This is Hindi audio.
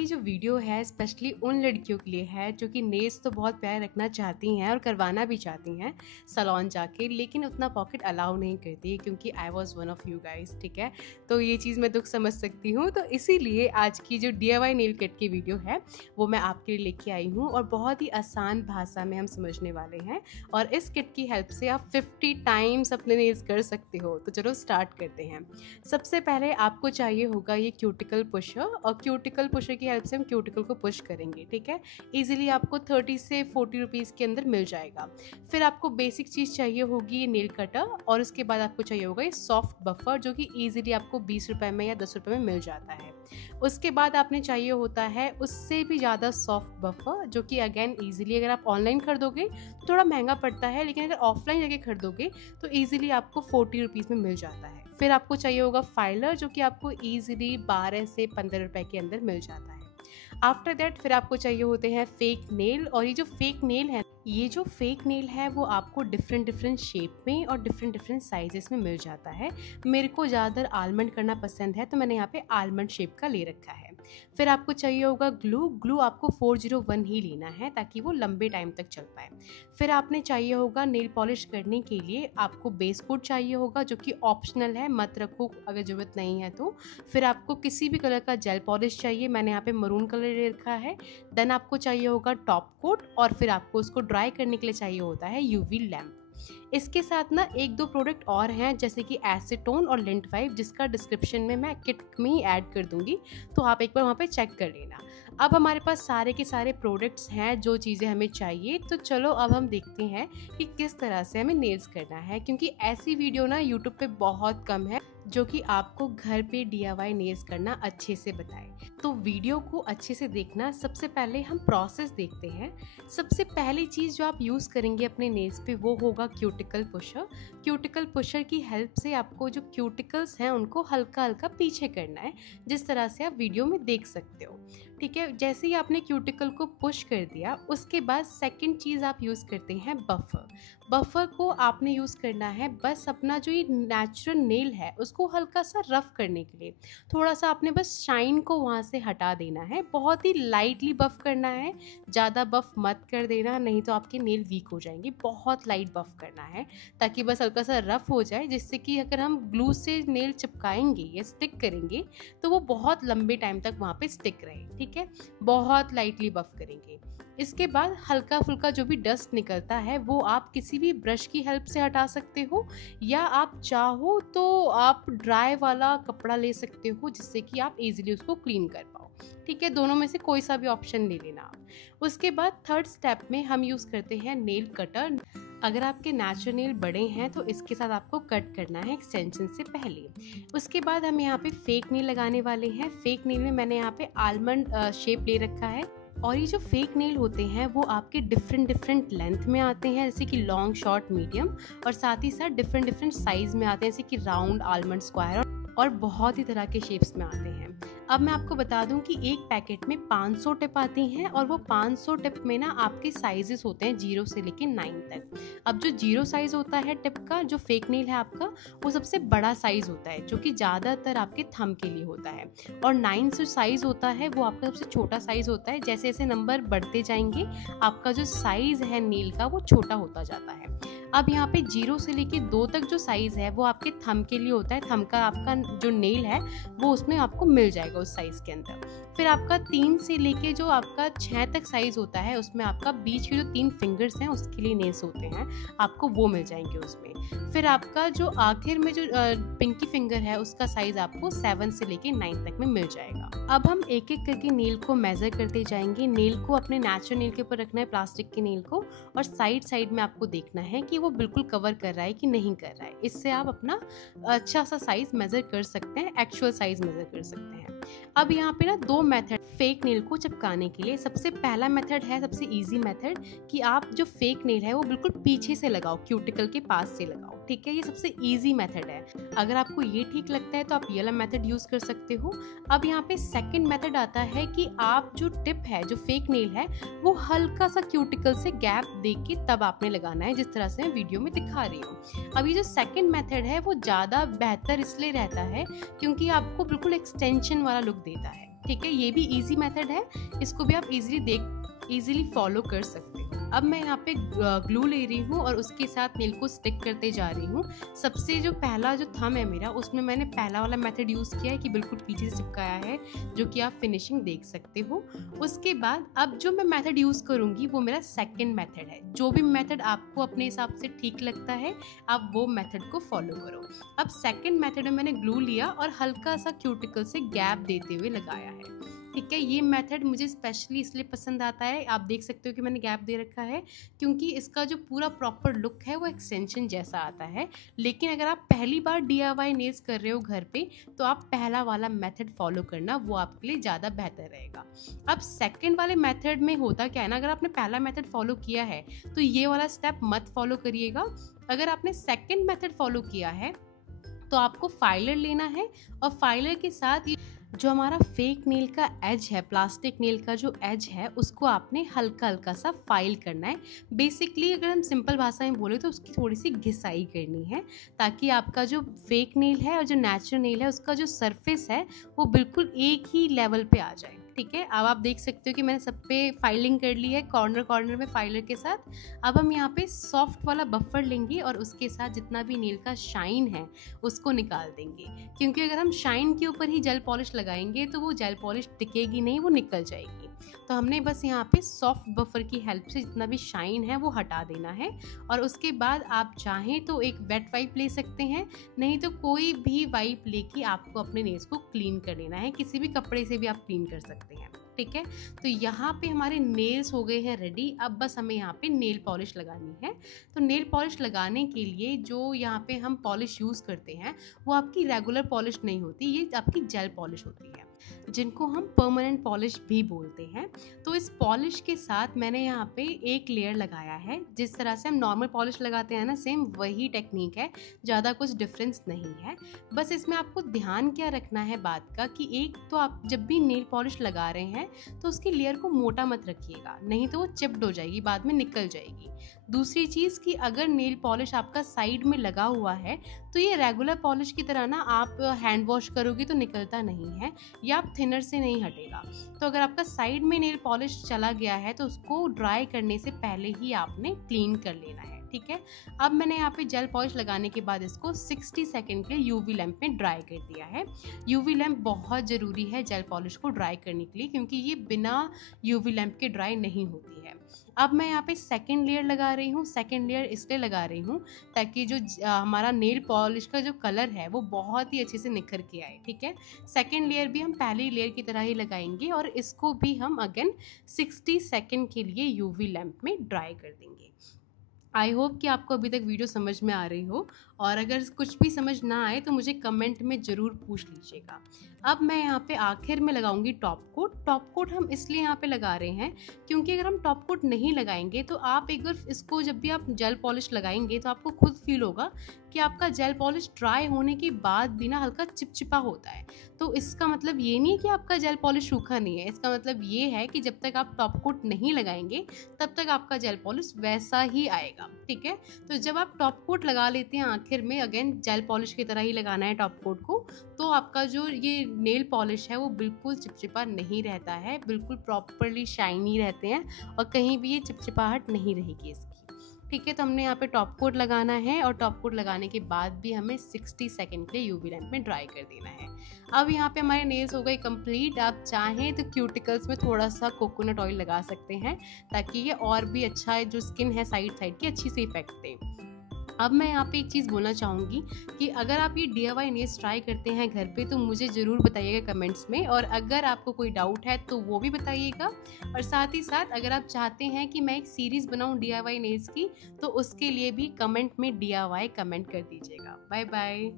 की जो वीडियो है स्पेशली उन लड़कियों के लिए है जो कि नेल्स तो बहुत प्यारे रखना चाहती हैं और करवाना भी चाहती हैं सैलून जाके, लेकिन उतना पॉकेट अलाउ नहीं करती क्योंकि I was one of you guys. ठीक है, तो ये चीज़ मैं दुख समझ सकती हूँ। तो इसीलिए आज की जो DIY नेल कट की वीडियो है वो मैं आपके लिए लेके आई हूँ और बहुत ही आसान भाषा में हम समझने वाले हैं और इस किट की हेल्प से आप 50 टाइम्स अपने नेल्स कर सकते हो। तो चलो स्टार्ट करते हैं। सबसे पहले आपको चाहिए होगा ये क्यूटिकल पुशर, और क्यूटिकल पुशर की हेल्प से हम क्यूटिकल को पुश करेंगे। ठीक है, इजीली आपको 30 से 40 रुपीज़ के अंदर मिल जाएगा। फिर आपको बेसिक चीज़ चाहिए होगी ये नेल कटर, और उसके बाद आपको चाहिए होगा ये सॉफ्ट बफर जो कि ईजिली आपको 20 रुपये में या 10 रुपये में मिल जाता है। उसके बाद आपने चाहिए होता है उससे भी ज़्यादा सॉफ्ट बफर जो कि अगेन ईजिली अगर आप ऑनलाइन खरीदोगे थोड़ा महंगा पड़ता है, लेकिन अगर ऑफलाइन जाके खरीदोगे तो ईजिली आपको 40 रुपीज़ में मिल जाता है। फिर आपको चाहिए होगा फाइलर जो कि आपको ईजिली 12 से 15 रुपये के अंदर मिल जाता है। आफ्टर दैट फिर आपको चाहिए होते हैं फेक नेल, और ये जो फेक नेल है वो आपको डिफरेंट शेप में और डिफरेंट साइजेस में मिल जाता है। मेरे को ज़्यादातर आलमंड करना पसंद है तो मैंने यहाँ पे आलमंड शेप का ले रखा है। फिर आपको चाहिए होगा ग्लू आपको 401 ही लेना है ताकि वो लंबे टाइम तक चल पाए। फिर आपने चाहिए होगा नेल पॉलिश करने के लिए आपको बेस कोट चाहिए होगा जो कि ऑप्शनल है, मत रखो अगर ज़रूरत नहीं है तो। फिर आपको किसी भी कलर का जेल पॉलिश चाहिए, मैंने यहाँ पे मरून कलर ले रखा है। देन आपको चाहिए होगा टॉप कोट, और फिर आपको उसको ड्राई करने के लिए चाहिए होता है UV लैम्प। इसके साथ ना एक दो प्रोडक्ट और हैं जैसे कि एसीटोन और लिंट वाइप, जिसका डिस्क्रिप्शन में मैं किट में ही ऐड कर दूंगी, तो आप एक बार वहाँ पे चेक कर लेना। अब हमारे पास सारे के सारे प्रोडक्ट्स हैं जो चीज़ें हमें चाहिए। तो चलो अब हम देखते हैं कि किस तरह से हमें नेल्स करना है, क्योंकि ऐसी वीडियो ना यूट्यूब पे बहुत कम है जो कि आपको घर पे DIY नेल्स करना अच्छे से बताए। तो वीडियो को अच्छे से देखना। सबसे पहले हम प्रोसेस देखते हैं। सबसे पहली चीज़ जो आप यूज़ करेंगे अपने नेल्स पे वो होगा क्यूटिकल पुशर। क्यूटिकल पुशर की हेल्प से आपको जो क्यूटिकल्स हैं उनको हल्का हल्का पीछे करना है, जिस तरह से आप वीडियो में देख सकते हो। ठीक है, जैसे ही आपने क्यूटिकल को पुश कर दिया उसके बाद सेकंड चीज़ आप यूज़ करते हैं बफर। बफर को आपने यूज़ करना है बस अपना जो ये नेचुरल नेल है उसको हल्का सा रफ करने के लिए। थोड़ा सा आपने बस शाइन को वहाँ से हटा देना है, बहुत ही लाइटली बफ करना है, ज़्यादा बफ मत कर देना नहीं तो आपके नेल वीक हो जाएंगे। बहुत लाइट बफ करना है ताकि बस हल्का सा रफ हो जाए, जिससे कि अगर हम ग्लू से नेल चिपकाएंगे या स्टिक करेंगे तो वो बहुत लंबे टाइम तक वहाँ पे स्टिक रहे। ठीक है, बहुत लाइटली बफ करेंगे। इसके बाद हल्का फुल्का जो भी डस्ट निकलता है वो आप किसी भी ब्रश की हेल्प से हटा सकते हो, या आप चाहो तो आप ड्राई वाला कपड़ा ले सकते हो जिससे कि आप इजीली उसको क्लीन कर पाओ। ठीक है, दोनों में से कोई सा भी ऑप्शन ले लेना आप। उसके बाद थर्ड स्टेप में हम यूज़ करते हैं नेल कटर। अगर आपके नेचुरल नेल बड़े हैं तो इसके साथ आपको कट करना है एक्सटेंशन से पहले। उसके बाद हम यहाँ पे फेक नेल लगाने वाले हैं। फेक नेल में मैंने यहाँ पे आलमंड शेप ले रखा है, और ये जो फेक नेल होते हैं वो आपके डिफरेंट लेंथ में आते हैं, जैसे कि लॉन्ग, शॉर्ट, मीडियम, और साथ ही साथ डिफरेंट साइज में आते हैं जैसे कि राउंड, आलमंड, स्क्वायर और बहुत ही तरह के शेप्स में आते हैं। अब मैं आपको बता दूं कि एक पैकेट में 500 टिप आती हैं, और वो 500 टिप में ना आपके साइजेस होते हैं 0 से लेके 9 तक। अब जो 0 साइज होता है टिप का, जो फेक नेल है आपका, वो सबसे बड़ा साइज होता है जो कि ज़्यादातर आपके थंब के लिए होता है, और 9 जो साइज होता है वो आपका सबसे छोटा साइज होता है। जैसे जैसे नंबर बढ़ते जाएंगे आपका जो साइज है नेल का वो छोटा होता जाता है। अब यहाँ पे 0 से लेके 2 तक जो साइज़ है वो आपके थंब के लिए होता है। थंब का आपका जो नेल है वो उसमें आपको मिल जाएगा उस साइज़ के अंदर। फिर आपका 3 से लेके जो आपका 6 तक साइज़ होता है उसमें आपका बीच के जो 3 फिंगर्स हैं उसके लिए नेल्स होते हैं, आपको वो मिल जाएंगे उसमें। फिर आपका जो आखिर में जो पिंकी फिंगर है उसका साइज़ आपको 7 से लेके 9 तक में मिल जाएगा। अब हम एक एक करके नेल को मेज़र करते जाएंगे। नेल को अपने नेचुरल नेल के ऊपर रखना है, प्लास्टिक के नेल को, और साइड में आपको देखना है कि वो बिल्कुल कवर कर रहा है कि नहीं कर रहा है। इससे आप अपना अच्छा सा साइज मेजर कर सकते हैं, एक्चुअल साइज मेजर कर सकते हैं। अब यहाँ पे ना 2 मेथड फेक नेल को चिपकाने के लिए। सबसे पहला मेथड है सबसे इजी मेथड कि आप जो फेक नेल है वो बिल्कुल पीछे से लगाओ, क्यूटिकल के पास से लगाओ। ठीक है, ये सबसे इजी मेथड है। अगर आपको ये ठीक लगता है तो आप ये वाला मेथड यूज कर सकते हो। अब यहाँ पे सेकंड मेथड आता है कि आप जो टिप है, जो फेक नेल है, वो हल्का सा क्यूटिकल से गैप दे के तब आपने लगाना है, जिस तरह से मैं वीडियो में दिखा रही हूँ। अब ये जो सेकंड मेथड है वो ज़्यादा बेहतर इसलिए रहता है क्योंकि आपको बिल्कुल एक्सटेंशन वाला लुक देता है। ठीक है, ये भी ईजी मेथड है, इसको भी आप इजीली फॉलो कर सकते हो। अब मैं यहाँ पे ग्लू ले रही हूँ और उसके साथ नेल को स्टिक करते जा रही हूँ। सबसे जो पहला जो थंब है मेरा, उसमें मैंने पहला वाला मेथड यूज़ किया है कि बिल्कुल पीछे से चिपकाया है, जो कि आप फिनिशिंग देख सकते हो। उसके बाद अब जो मैं मेथड यूज़ करूँगी वो मेरा सेकंड मेथड है। जो भी मेथड आपको अपने हिसाब से ठीक लगता है आप वो मेथड को फॉलो करो। अब सेकंड मेथड में मैंने ग्लू लिया और हल्का सा क्यूटिकल से गैप देते हुए लगाया है। ठीक है, ये मेथड मुझे स्पेशली इसलिए पसंद आता है, आप देख सकते हो कि मैंने गैप दे रखा है, क्योंकि इसका जो पूरा प्रॉपर लुक है वो एक्सटेंशन जैसा आता है। लेकिन अगर आप पहली बार DIY नेल्स कर रहे हो घर पे, तो आप पहला वाला मेथड फॉलो करना, वो आपके लिए ज़्यादा बेहतर रहेगा। अब सेकंड वाले मेथड में होता क्या है ना, अगर आपने पहला मेथड फॉलो किया है तो ये वाला स्टेप मत फॉलो करिएगा। अगर आपने सेकंड मेथड फॉलो किया है तो आपको फाइलर लेना है और फाइलर के साथ जो हमारा फेक नेल का एज है, प्लास्टिक नेल का जो एज है, उसको आपने हल्का हल्का सा फाइल करना है। बेसिकली अगर हम सिंपल भाषा में बोले तो उसकी थोड़ी सी घिसाई करनी है, ताकि आपका जो फेक नेल है और जो नेचुरल नेल है उसका जो सरफेस है वो बिल्कुल एक ही लेवल पे आ जाए। ठीक है, अब आप देख सकते हो कि मैंने सब पे फाइलिंग कर ली है, कॉर्नर कॉर्नर में फाइलर के साथ। अब हम यहाँ पे सॉफ्ट वाला बफर लेंगे और उसके साथ जितना भी नेल का शाइन है उसको निकाल देंगे, क्योंकि अगर हम शाइन के ऊपर ही जेल पॉलिश लगाएंगे तो वो जेल पॉलिश टिकेगी नहीं, वो निकल जाएगी। तो हमने बस यहाँ पे सॉफ्ट बफर की हेल्प से जितना भी शाइन है वो हटा देना है। और उसके बाद आप चाहें तो एक वेट वाइप ले सकते हैं, नहीं तो कोई भी वाइप लेके आपको अपने नेल्स को क्लीन कर लेना है, किसी भी कपड़े से भी आप क्लीन कर सकते हैं। ठीक है, तो यहाँ पे हमारे नेल्स हो गए हैं रेडी। अब बस हमें यहाँ पे नेल पॉलिश लगानी है। तो नेल पॉलिश लगाने के लिए जो यहाँ पे हम पॉलिश यूज़ करते हैं वो आपकी रेगुलर पॉलिश नहीं होती, ये आपकी जेल पॉलिश होती है, जिनको हम परमानेंट पॉलिश भी बोलते हैं। तो इस पॉलिश के साथ मैंने यहाँ पे एक लेयर लगाया है, जिस तरह से हम नॉर्मल पॉलिश लगाते हैं ना, सेम वही टेक्निक है, ज़्यादा कुछ डिफरेंस नहीं है। बस इसमें आपको ध्यान क्या रखना है बात का, कि एक तो आप जब भी नेल पॉलिश लगा रहे हैं तो उसकी लेयर को मोटा मत रखिएगा, नहीं तो वो चिप्ड हो जाएगी, बाद में निकल जाएगी। दूसरी चीज़ कि अगर नेल पॉलिश आपका साइड में लगा हुआ है तो ये रेगुलर पॉलिश की तरह ना आप हैंड वॉश करोगे तो निकलता नहीं है, या आप थिनर से नहीं हटेगा। तो अगर आपका साइड में नेल पॉलिश चला गया है तो उसको ड्राई करने से पहले ही आपने क्लीन कर लेना है। ठीक है, अब मैंने यहाँ पे जेल पॉलिश लगाने के बाद इसको 60 सेकेंड के लिए UV लैंप में ड्राई कर दिया है। UV लैंप बहुत ज़रूरी है जेल पॉलिश को ड्राई करने के लिए, क्योंकि ये बिना UV लैंप के ड्राई नहीं होती है। अब मैं यहाँ पे सेकेंड लेयर लगा रही हूँ। सेकेंड लेयर इसलिए लगा रही हूँ ताकि जो हमारा नेल पॉलिश का जो कलर है वो बहुत ही अच्छे से निखर के आए। ठीक है, सेकेंड लेयर भी हम पहली लेयर की तरह ही लगाएंगे और इसको भी हम अगेन 60 सेकेंड के लिए UV लैंप में ड्राई कर देंगे। आई होप कि आपको अभी तक वीडियो समझ में आ रही हो, और अगर कुछ भी समझ ना आए तो मुझे कमेंट में ज़रूर पूछ लीजिएगा। अब मैं यहाँ पे आखिर में लगाऊंगी टॉप कोट। टॉप कोट हम इसलिए यहाँ पे लगा रहे हैं क्योंकि अगर हम टॉप कोट नहीं लगाएंगे तो आप एक बार इसको जब भी आप जेल पॉलिश लगाएंगे तो आपको खुद फील होगा कि आपका जेल पॉलिश ड्राई होने के बाद भी ना हल्का चिपचिपा होता है। तो इसका मतलब ये नहीं है कि आपका जेल पॉलिश सूखा नहीं है, इसका मतलब ये है कि जब तक आप टॉप कोट नहीं लगाएंगे तब तक आपका जेल पॉलिश वैसा ही आएगा। ठीक है, तो जब आप टॉप कोट लगा लेते हैं आखिर में, अगेन जेल पॉलिश की तरह ही लगाना है टॉप कोट को, तो आपका जो ये नेल पॉलिश है वो बिल्कुल चिपचिपा नहीं रहता है, बिल्कुल प्रॉपरली शाइनी रहते हैं और कहीं भी ये चिपचिपाहट नहीं रहेगी इसकी। ठीक है, तो हमने यहाँ पे टॉप कोट लगाना है और टॉप कोट लगाने के बाद भी हमें 60 सेकेंड के लिए UV लैंप में ड्राई कर देना है। अब यहाँ पे हमारे नेल्स हो गए कंप्लीट। आप चाहें तो क्यूटिकल्स में थोड़ा सा कोकोनट ऑयल लगा सकते हैं ताकि ये और भी अच्छा जो स्किन है साइड की अच्छी से इफेक्ट दे। अब मैं यहाँ पे एक चीज़ बोलना चाहूँगी कि अगर आप ये DIY नेल्स ट्राई करते हैं घर पे तो मुझे ज़रूर बताइएगा कमेंट्स में, और अगर आपको कोई डाउट है तो वो भी बताइएगा। और साथ ही साथ अगर आप चाहते हैं कि मैं एक सीरीज़ बनाऊँ DIY नेल्स की तो उसके लिए भी कमेंट में DIY कमेंट कर दीजिएगा। Bye bye.